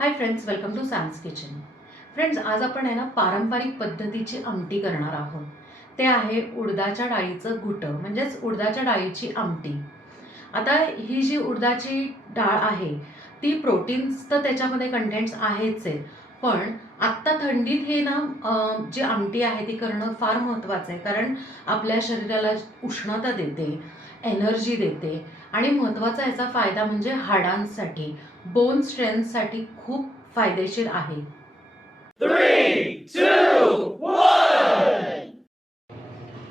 High friends, welcome to Sam's kitchen. Friends, आज आपण आहे ना पारंपरिक पद्धतीची आमटी करणार आहोत. ते आहे उडदाच्या डाळीचं घुटं, म्हणजेच उडदाच्या डाळीची आमटी. आता ही जी उडदाची डाळ आहे ती प्रोटीन्स तर त्याच्यामध्ये कंटेंट्स आहेच आहे, पण आत्ता थंडीत हे ना जी आमटी आहे ती करणं फार महत्त्वाचं आहे. कारण आपल्या शरीराला उष्णता देते, एनर्जी देते आणि महत्त्वाचा याचा फायदा म्हणजे हाडांसाठी, बोन स्ट्रेंथसाठी खूप फायदेशीर आहे. 3, 2, 1.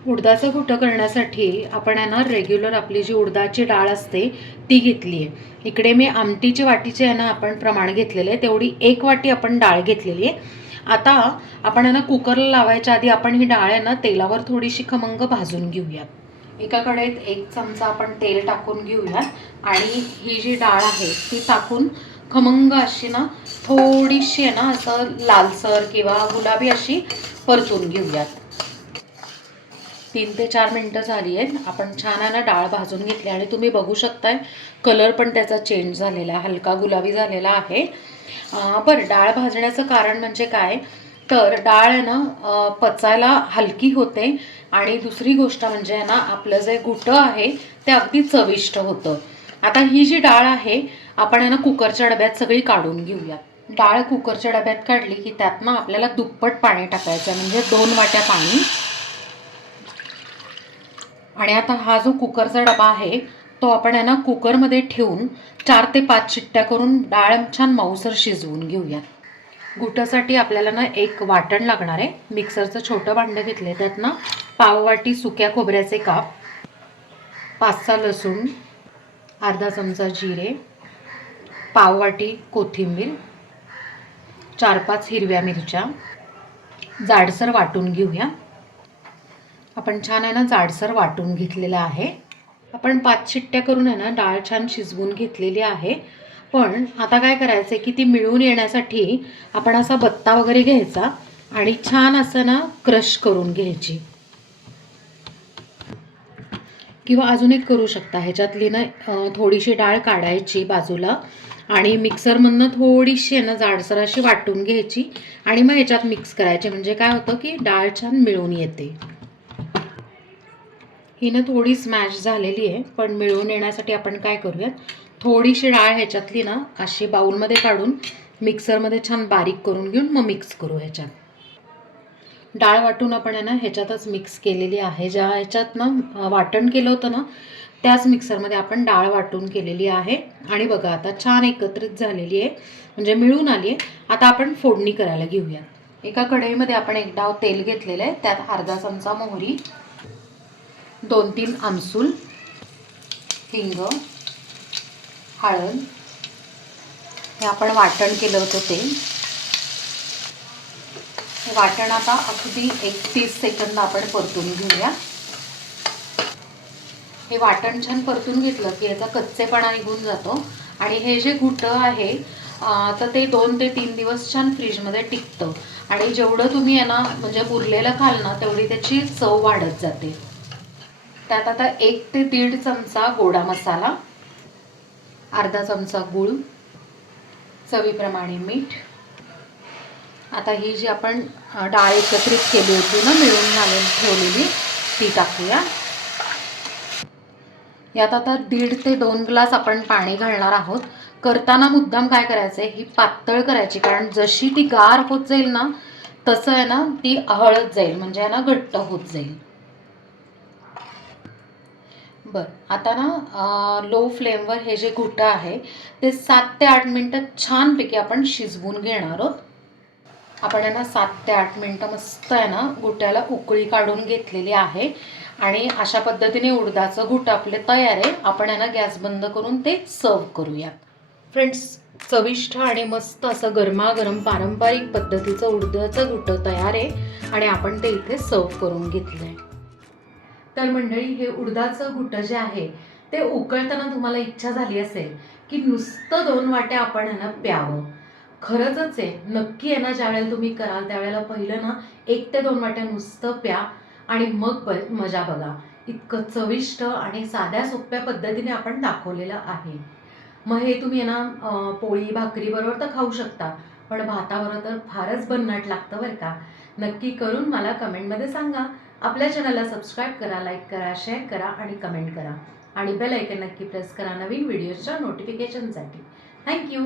उडदाचं घुटं करण्यासाठी आपण आहे ना रेग्युलर आपली जी उडदाची डाळ असते ती घेतली आहे. इकडे मी आमटीची वाटीचे आहे ना आपण प्रमाण घेतलेले आहे, तेवढी 1 वाटी आपण डाळ घेतलेली आहे. आता आपण आहे ना कुकरला लावायच्या आधी आपण ही डाळ आहे ना तेलावर थोडीशी खमंग भाजून घेऊयात. एका कढईत 1 चमचा आपण तेल टाकून घेऊयात आणि ही जी डाळ आहे ती टाकून खमंग अशी ना थोडीशी आहे ना असं लालसर किंवा गुलाबी अशी परतून घेऊयात. 3 ते 4 मिनटं झाली आहेत. आपण छान आहे ना डाळ भाजून घेतली आणि तुम्ही बघू शकताय कलर पण त्याचा चेंज झालेला आहे, हलका गुलाबी झालेला आहे. बरं, डाळ भाजण्याचं कारण म्हणजे काय, तर डाळ आहे ना पचायला हलकी होते आणि दुसरी गोष्ट म्हणजे आहे ना आपलं जे घुटं आहे ते अगदी चविष्ट होतं. आता ही जी डाळ आहे आपण आहे ना कुकरच्या डब्यात सगळी काढून घेऊया. डाळ कुकरच्या डब्यात काढली की त्यात ना आपल्याला दुप्पट पाणी टाकायचं, म्हणजे 2 वाट्या पाणी. आणि आता हा जो कुकरचा डबा आहे तो आपण आहे ना कुकरमध्ये ठेवून 4 ते 5 शिट्ट्या करून डाळ छान मऊसर शिजवून घेऊया. घुटासाठी आपल्याला ना एक वाटण लागणार आहे. मिक्सरचं छोटं भांडं घेतलं, त्यात ना पाव वाटी सुक्या खोबऱ्याचे काप, 5-6 लसूण, अर्धा चमचा जिरे, पाव वाटी कोथिंबीर, 4-5 हिरव्या मिरच्या जाडसर वाटून घेऊया. आपण छान आहे ना जाडसर वाटून घेतलेलं आहे. आपण 5 शिट्ट्या करून आहे ना डाळ छान शिजवून घेतलेली आहे. पण आता काय करायचं आहे की ती मिळून येण्यासाठी आपण असा बत्ता वगैरे घ्यायचा आणि छान असं ना क्रश करून घ्यायची, किंवा अजून एक करू शकता, ह्याच्यातली ना थोडीशी डाळ काढायची बाजूला आणि मिक्सरमधनं थोडीशी आहे ना जाडसर अशी वाटून घ्यायची आणि मग ह्याच्यात मिक्स करायची. म्हणजे काय होतं की डाळ छान मिळून येते. ही ना थोडी स्मॅश झालेली आहे, पण मिळून येण्यासाठी आपण काय करूयात, थोडीशी डाळ ह्याच्यातली ना अशी बाउलमध्ये काढून मिक्सरमध्ये छान बारीक करून घेऊन मग मिक्स करू. ह्याच्यात डाळ वाटून आपण आहे ना ह्याच्यातच मिक्स केलेली आहे. ज्या ह्याच्यात ना वाटण केलं होतं ना त्याच मिक्सरमध्ये आपण डाळ वाटून केलेली आहे. आणि बघा आता छान एकत्रित झालेली आहे, म्हणजे मिळून आली आहे. आता आपण फोडणी करायला घेऊया. एका कढईमध्ये आपण 1 डाव तेल घेतलेलं आहे, त्यात अर्धा चमचा मोहरी, 2-3 आमसूल, हिंग, हळद, हे आपण वाटण केलं होतं ते. हे वाटण आता अगदी 30 सेकंद आपण परतून घेऊया. हे वाटण छान परतून घेतलं की याचा कच्चेपणा निघून जातो आणि हे जे घुटं आहे तर ते 2 ते 3 दिवस छान फ्रीजमध्ये टिकतं आणि जेवढं तुम्ही आहे ना म्हणजे उरलेलं खाल ना तेवढी त्याची चव वाढत जाते. त्यात आता 1 ते 1.5 चमचा गोडा मसाला, अर्धा चमचा गूळ, चवीप्रमाणे मीठ. आता ही जी आपण डाळ एकत्रित केली होती ना मिळून घालून ठेवलेली ती टाकूया. यात आता 1.5 ते 2 ग्लास आपण पाणी घालणार आहोत. करताना मुद्दाम काय करायचं आहे, ही पातळ करायची, कारण जशी ती गार होत जाईल ना तसं आहे ना ती हळद जाईल, म्हणजे आहे ना घट्ट होत जाईल. बरं, आता ना लो फ्लेमवर हे जे घुटं आहे ते 7 ते 8 मिनटं छानपैकी आपण शिजवून घेणार आहोत. आपण आहे ना 7 ते 8 मिनटं मस्त आहे ना घुट्याला उकळी काढून घेतलेली आहे आणि अशा पद्धतीने उडदाचं घुटं आपले तयार आहे. आपण आहे ना गॅस बंद करून ते सर्व करूयात. फ्रेंड्स, चविष्ट आणि मस्त असं गरमागरम पारंपरिक पद्धतीचं उडदाचं घुटं तयार आहे आणि आपण ते इथे सर्व करून घेतलं आहे. तर मंडळी, हे उडदाचं घुटं जे आहे ते उकळताना तुम्हाला इच्छा झाली असेल की नुसतं 2 वाट्या आपण आहे ना प्यावं. खरंच आहे, नक्की आहे ना ज्यावेळेला तुम्ही कराल त्यावेळेला पहिलं ना 1 ते 2 वाट्या नुसतं प्या आणि मग मजा बघा. इतकं चविष्ट आणि साध्या सोप्या पद्धतीने आपण दाखवलेलं आहे. मग हे तुम्ही ना पोळी भाकरी बरोबर तर खाऊ शकता, पण भाताबरोबर तर फारच भन्नाट लागतं बरं का. नक्की करून मला कमेंटमध्ये सांगा. आपल्या चॅनलला सबस्क्राईब करा, लाईक करा, शेअर करा आणि कमेंट करा आणि बेल आयकन नक्की प्रेस करा नवीन व्हिडिओच्या नोटिफिकेशनसाठी. थँक्यू.